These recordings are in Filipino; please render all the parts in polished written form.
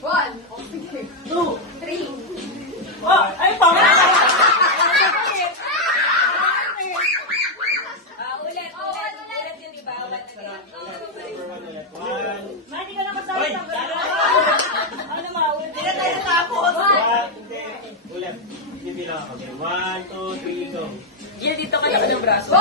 2, 3. Oh, ay, pama! Ulit yun, diba? Hindi ka na kasali. Ano maulit? Hindi na tayo tapos. Ulit. Hindi bilang ako. 1, 2, 3, go. Gil, dito ka na ng braso. 1.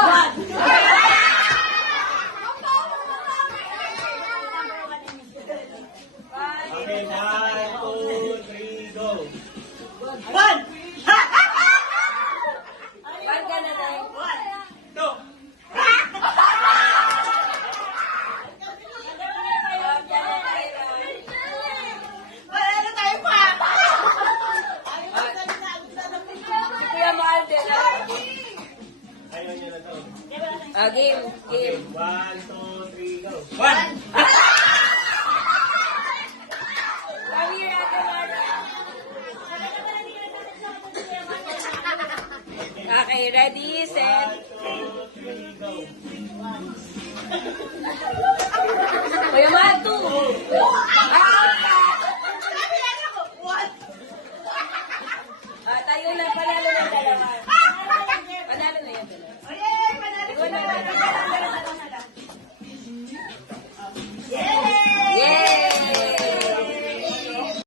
Okay, 1, 2, 3, go. 1. Ba't ka na tayo? 2. Wala na tayo pa. Si Kuya Mahal din. Ayaw niya na to. Game. Okay, 1, 2, 3, go. 1. Kami yung Ate Mara. Okay, ready, set. 1, 2, 3, go. Kuya Mahal, 2.